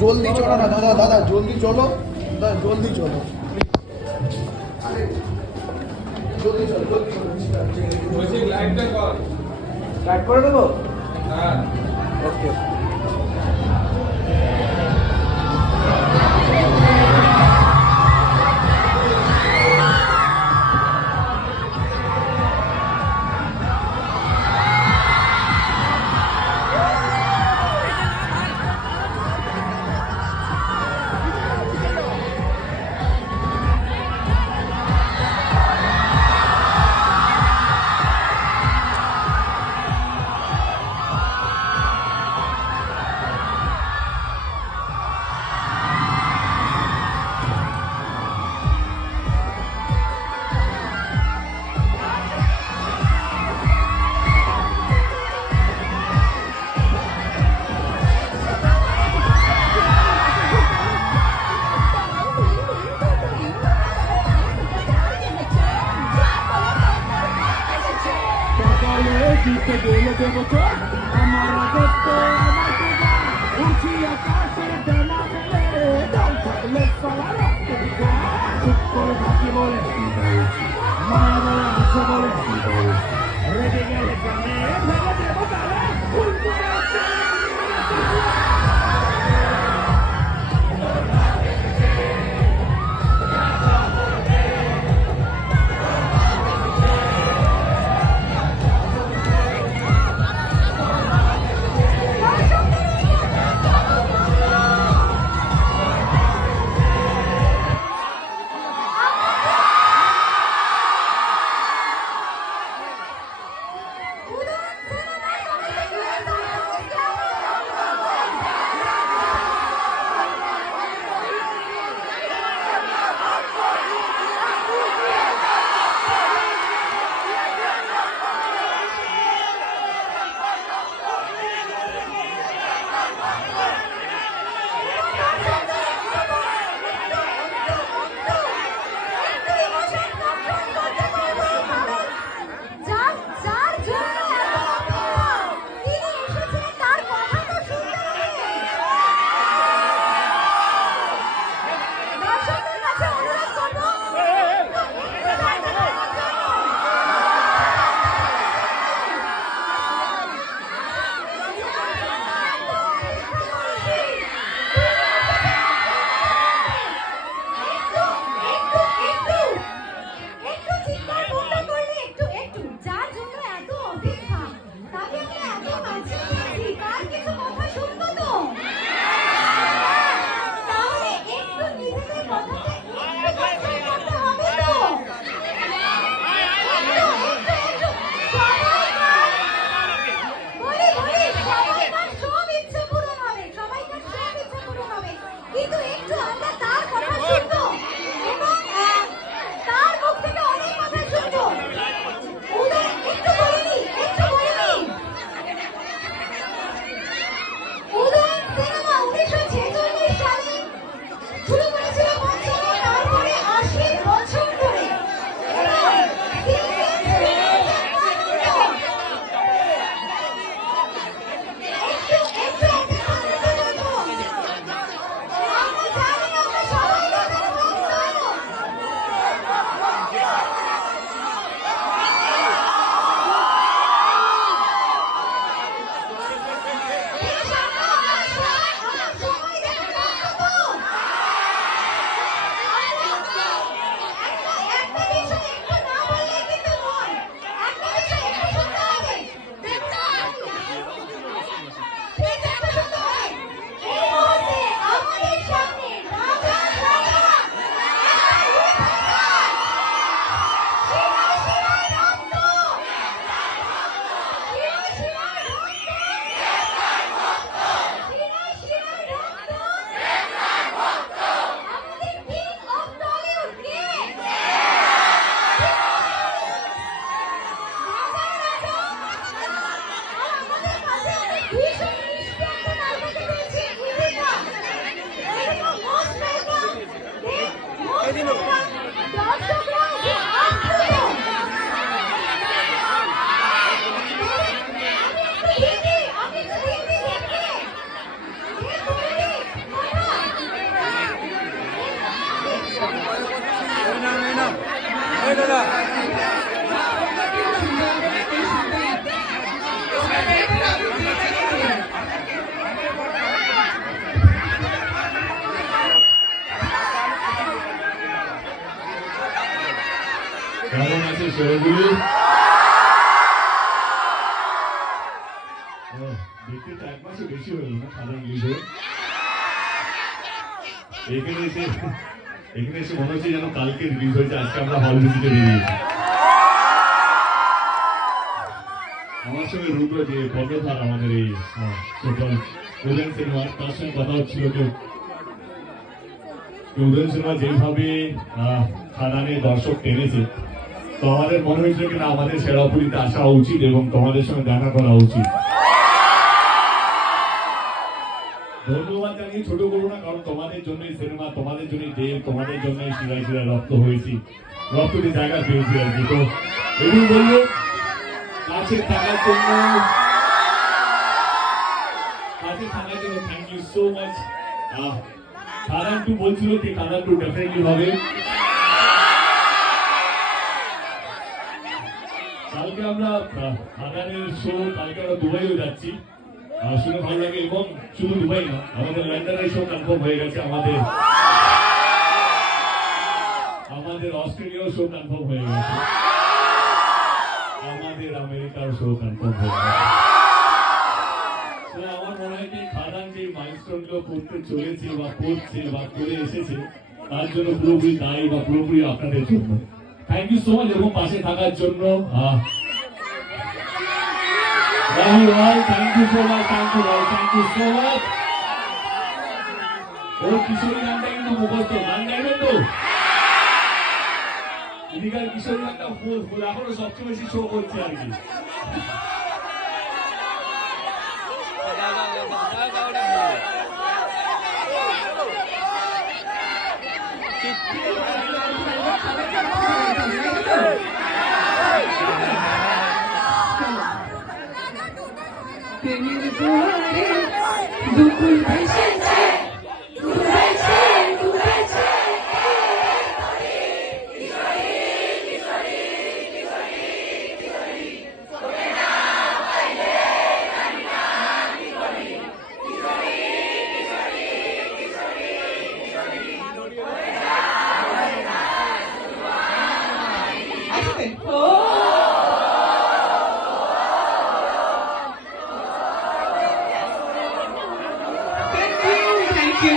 জলদি চলো না দাদা, দাদা জলদি চলো, দাদা জলদি চলো, জলদি চলো, জলদি চলো। লাইট করে দেবো? হ্যাঁ, ওকে। বেশি হলো না খাদান রিলিজ হয়ে। এখানে এসে মনে হচ্ছে যেন কালকে রিলিজ হয়েছে, আজকে আমরা হল ভিজিটে বেরিয়েছি। আমার সঙ্গে রুদ্র যে কর্ণধার আমাদের এই টোটাল উদয়ন সিনেমার, তার সঙ্গে কথা হচ্ছিল যে উদয়ন সিনেমা যেভাবে খাদানের দর্শক টেনেছে, তো আমাদের মনে হয়েছিল কিনা আমাদের শেরাপুরিতে আসা উচিত এবং তোমাদের সঙ্গে দেখা করা উচিত। ধন্যবাদ জানিয়ে ছোট করবো না, কারণ তোমাদের জন্যই সিনেমা, তোমাদের জন্যই দেব, তোমাদের জন্যই শিরায় শিরায় রক্ত হয়েছি, রক্তটি জায়গা পেয়েছি আর কি। তো এগুলো বললো কাছে থাকার জন্য, থ্যাংক ইউ সো মাচ। খাদান টু বলছিল কি খাদান টু ডেফিনেটলি হবে। কালকে আমরা খাদানের শো, কালকে আমরা দুবাইও যাচ্ছি, শুনে ভালো লাগে। এবং শুধু দুবাই না, আমাদের লন্ডনের শো কনফার্ম হয়ে গেছে, আমাদের অস্ট্রেলিয়াও শো কনফার্ম হয়ে গেছে, আমাদের আমেরিকার শো কনফার্ম হয়ে গেছে। আমার মনে হয় যে খাদান যে মাইলস্টোন গুলো করতে চলেছে বা করছে বা করে এসেছে, তার জন্য পুরোপুরি দায়ী বা পুরোপুরি আপনাদের জন্য। থ্যাংক ইউ সো মাচ এবং পাশে থাকার জন্য। Thank you so much, thank you so much. ওর কিশোরী গানটা কিন্তু মুখস্থ, গান গাইবেন তো? এদিকার কিশোরী গানটা ফুল এখনো সবচেয়ে বেশি শো করছে আর কি। দুপুর ভেসেছে ডুবেছে ডুবেছে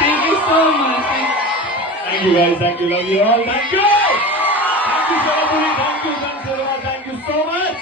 Thank you so much. Thank you guys, thank you, love you all, thank you! Thank you Sharapuri, thank you Sansalva, thank you so much!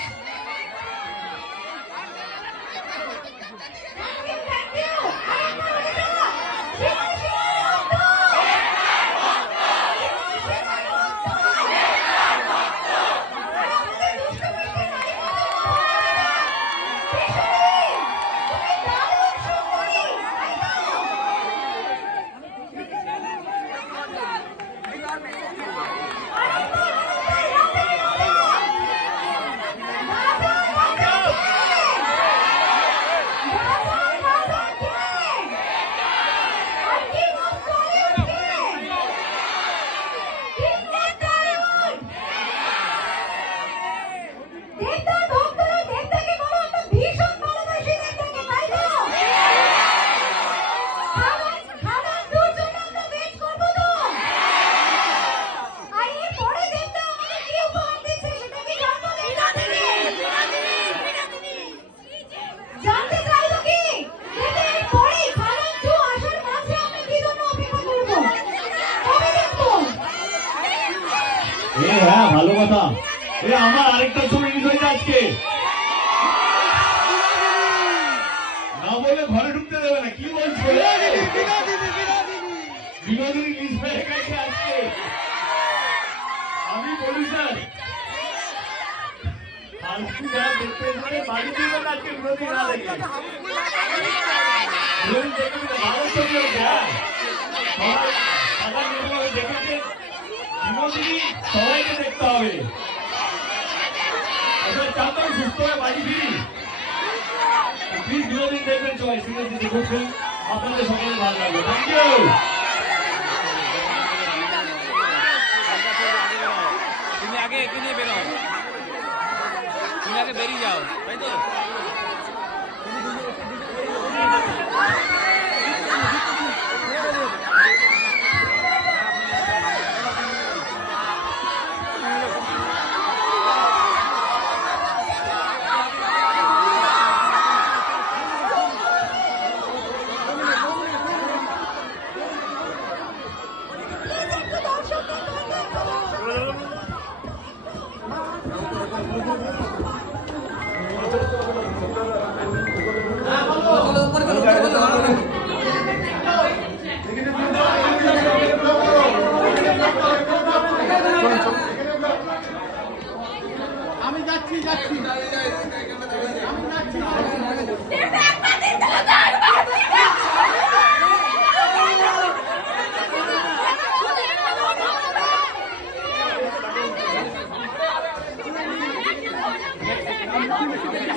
হ্যাঁ ভালো কথা। আমার আরেকটা ছবি রিলিজ হয়েছে আজকে, না বলে ঘরে ঢুকতে দেবে না। কি বলছো? বিনোদিনী রিলিজ হয়ে গেছে আজকে। আমি বলি স্যার বাড়ি দিবেন আজকে বিনোদিনী না দেখে, ভালো ছবি হচ্ছে। সবাই দেখেছে বিনোদিনী, সবাইকে দেখতে হবে। চাঁদা সুস্থ হয়ে বাড়ি ফিরি, প্লিজ বিনোদিনী দেখবেন সবাই, সিরিয়াসলি দেখুন, আপনাদের সকলে ভালো লাগবে। Thank you. তুমি আগে এগিয়ে নিয়ে বেরো, তুমি আগে বেরিয়ে যাও, তাই তো? Thank you.